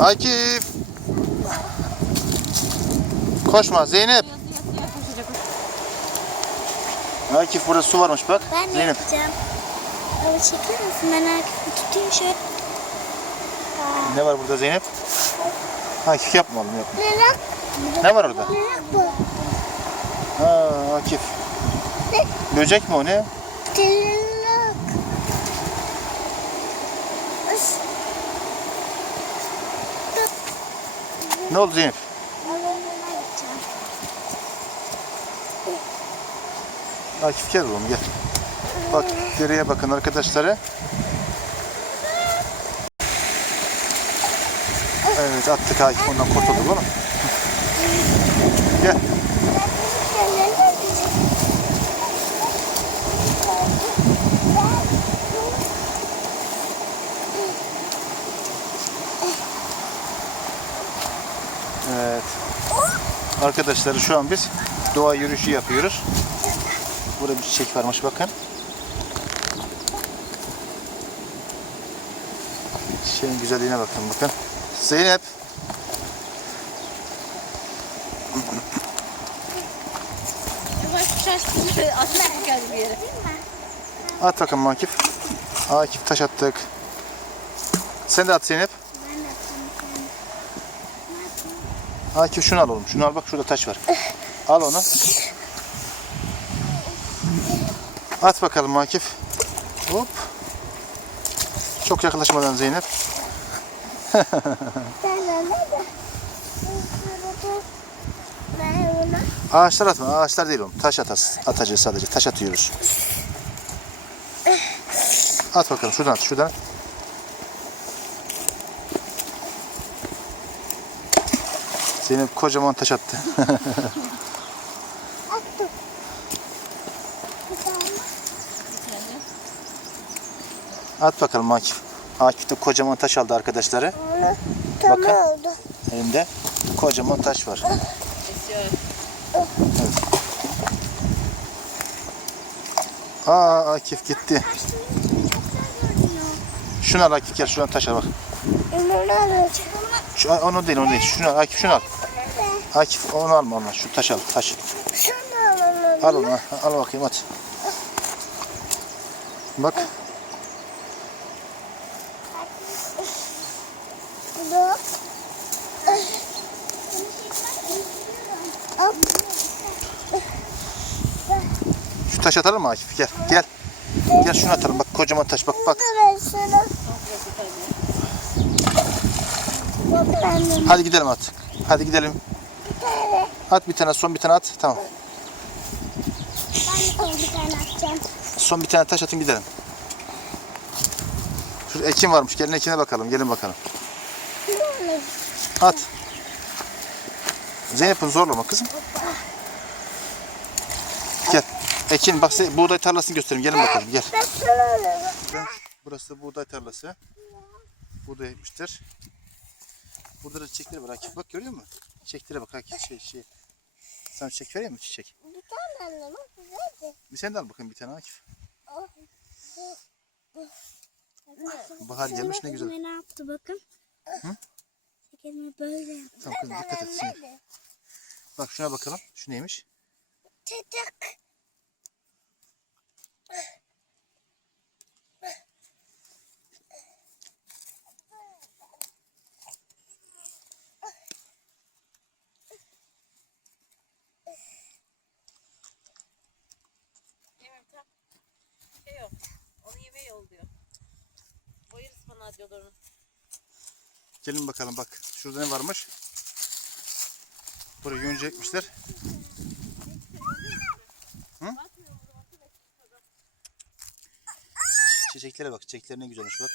Akif. Koşma Zeynep. Akif burada su varmış bak. Ben Zeynep. yapacağım. Baba çeker misin? Ben arkasını tutayım şöyle. Ne var burada Zeynep? Akif yapma oğlum yapma. Lerak. Ne var orada? Lerak bu. Ha Akif. Böcek mi o ne? Lerak. Ne oldu Zeynep? Akif gel oğlum gel. Bak geriye bakın arkadaşları. Evet attık Akif ondan kurtuldu değil mi? Gel. Evet. Arkadaşlar şu an biz doğa yürüyüşü yapıyoruz. Burada bir çiçek varmış bakın. Çiçeğin güzelliğine bakın bakın. Zeynep. At bakalım Akif. Akif taş attık. Sen de at Zeynep. Akif şunu al oğlum. Şunu al bak şurada taş var. Al onu. At bakalım Akif. Hop. Çok yaklaşmadan Zeynep. Ağaçlar atma. Ağaçlar değil oğlum. Taş atas. Atacağız sadece. Taş atıyoruz. At bakalım. Şuradan at. Şuradan. at. Zeynep kocaman taş attı. At bakalım Akif. Akif de kocaman taş aldı arkadaşları. Bakın. Oldu. Elinde kocaman taş var. Esiyor. Aa Akif gitti. Şunu al Akif gel şuradan taş al bak. Ömrünü alacağım. Şu, onu değil onu değil. Şunu al Akif şunu al. Akif onu alma onu. Şu taş al taş. Al onu al bakayım at. Bak şu taş atalım mı Akif gel gel. Gel şunu atalım bak kocaman taş bak bak. Hadi gidelim at. Hadi gidelim. At bir tane son bir tane at. Tamam. Ben de bir tane atacağım. Son bir tane taş atın gidelim. Şurada ekin varmış. Gelin ekine bakalım. Gelin bakalım. At. Zeynep'in zorlama kızım. Gel. Ekin bak size buğday tarlasını göstereyim. Gelin bakalım gel. Burası buğday tarlası. Buğday ekmiştir. Burada da çiçekleri var. Bak görüyor musun? Çiçeklere bak Akif. Şey, şey. Sana çiçek vereyim mi çiçek? Bir tane alalım. Güzeldi. Bir sen de al bakayım bir tane Akif. Oh. Bahar gelmiş ne güzel. Ne yaptı bakın. Şekerimi böyle yaptı. Tamam kızım dikkat et. Bak şuna bakalım. Şu neymiş? Çocuk. Evet tam. Şey yok. Onu yemeği yol diyor. Gelin bakalım bak. Şurada ne varmış? Buraya yonca ekmişler. Hı? Çiçeklere bak. Çiçekler ne güzelmiş bak.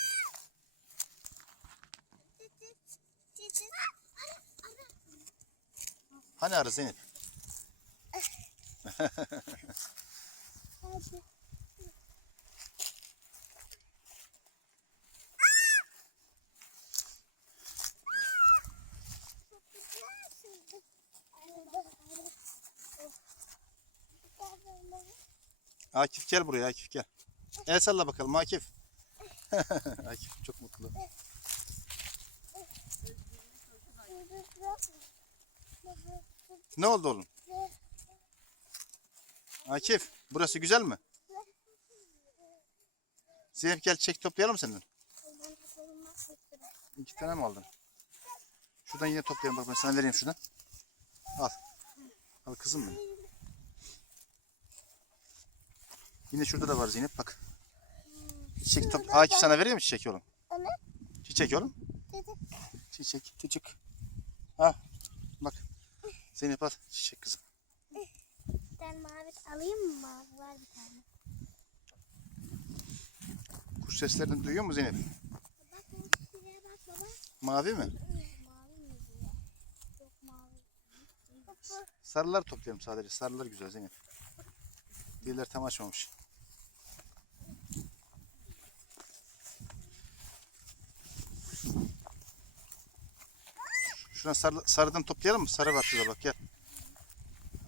Hani arı Zeynep? Akif gel buraya Akif gel. El salla bakalım Akif. Akif çok mutlu. Ne oldu oğlum? Akif burası güzel mi? Zeynep gel çek toplayalım senin. İki tane mi aldın? Şuradan yine toplayalım bak ben sana vereyim şuradan. Al. Al kızım benim. Yine şurada da var Zeynep bak. Çiçek top. Akif sana vereyim mi çiçek oğlum? Onu. Çiçek oğlum. Çiçek çiçek. Ha bak. Zeynep al çiçek kızım. Tane mavi alayım mı? Mavi var bir tane. Kuş seslerini duyuyor mu Zeynep? Bak bak baba. Mavi mi? Sarılar toplayalım sadece. Sarılar güzel Zeynep. Diğerler tam açmamış. Şuna sarı, sarıdan toplayalım mı? Sarı var şurada bak gel.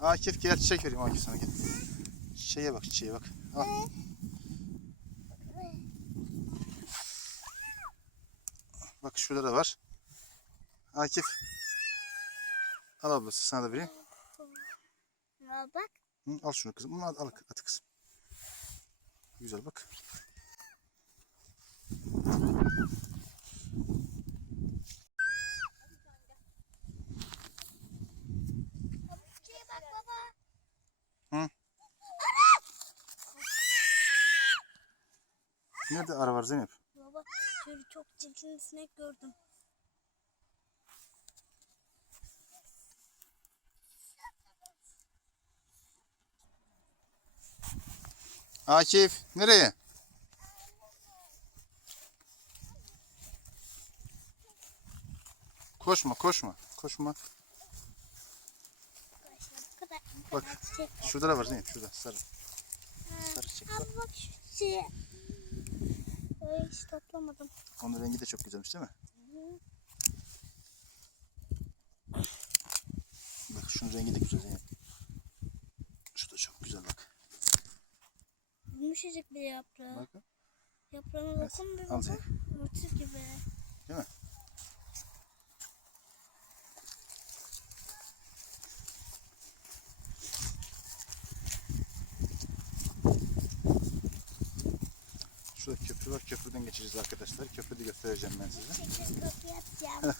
Akif gel çiçek vereyim Akif sana gel. Çiçeğe bak çiçeğe bak. Al. Bak şurada da var. Akif. Al ablası sana da vereyim. Bak. Hı, al şunu kızım. Bunu al, al at kızım. Güzel bak. Baba. Nerede arı var Zeynep? Baba şöyle çok çirkin sinek gördüm. Akif nereye? Koşma koşma. Koşma. Bak. Şurada da var Zeynep şurada sarı. Sarı çiçek var. Abi bak şu şeye. Hiç toplamadım. Onun rengi de çok güzelmiş değil mi? Bak şunun rengi de güzel Zeynep. Şu da çok güzel bak. Yumuşacık bir yaprağı. Bak. Yaprağına Evet, dokun bir. Zeynep. Mırtır gibi. Değil mi? Şurada köprü var. Köprüden geçeceğiz arkadaşlar. Köprüde göstereceğim ben size. Şeker kapı yapacağım.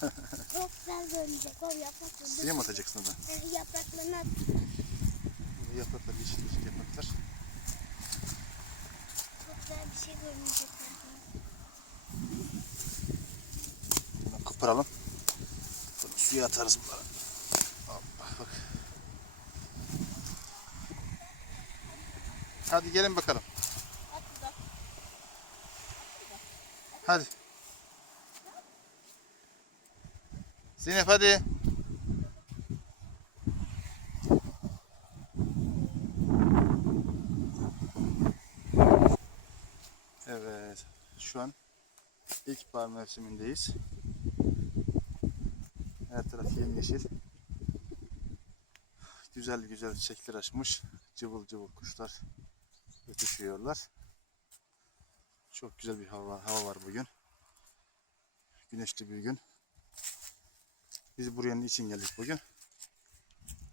Çok güzel görünecek. O yaprakları. Suya mı atacaksın orada? Eh, Yapraklarını at. Yapraklar, yeşil yeşil yapraklar. Güzel bir şey görünecek. Bunu koparalım. Bunu suya atarız bunları. Bak. Hadi gelin bakalım. Hadi. Zeynep hadi. Evet. Şu an ilkbahar mevsimindeyiz. Her taraf yemyeşil. Güzel güzel çiçekler açmış. Cıvıl cıvıl kuşlar ötüşüyorlar. Çok güzel bir hava, hava var bugün. Güneşli bir gün. Biz buraya niçin geldik bugün?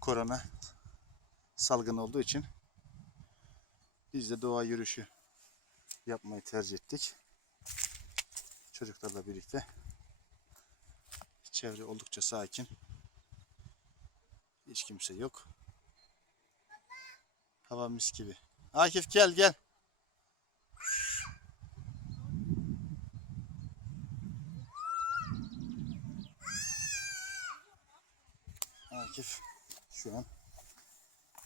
Korona salgın olduğu için biz de doğa yürüyüşü yapmayı tercih ettik. Çocuklarla birlikte. Çevre oldukça sakin. Hiç kimse yok. Hava mis gibi. Akif gel gel. Akif şu an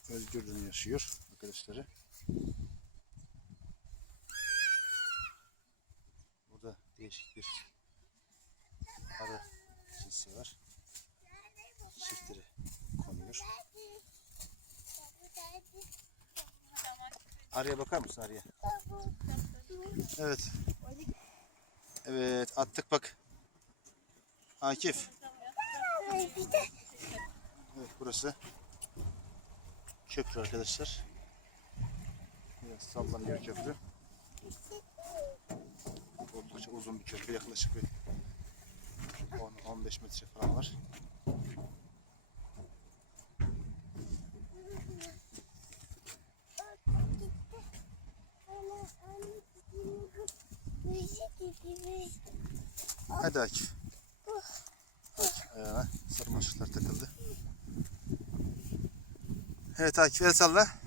özgürlüğünü yaşıyor arkadaşları. Burada değişik bir arı cinsi var. Çiftleri konuyor. Arıya bakar mısın arıya? Evet. Evet attık bak. Akif. Evet burası köprü arkadaşlar. Biraz sallanıyor köprü oldukça uzun bir köprü yaklaşık bir 10-15 metre falan var. Hadi Akif. Akif ayağına sarmaşıklar takıldı. Evet Akif el salla.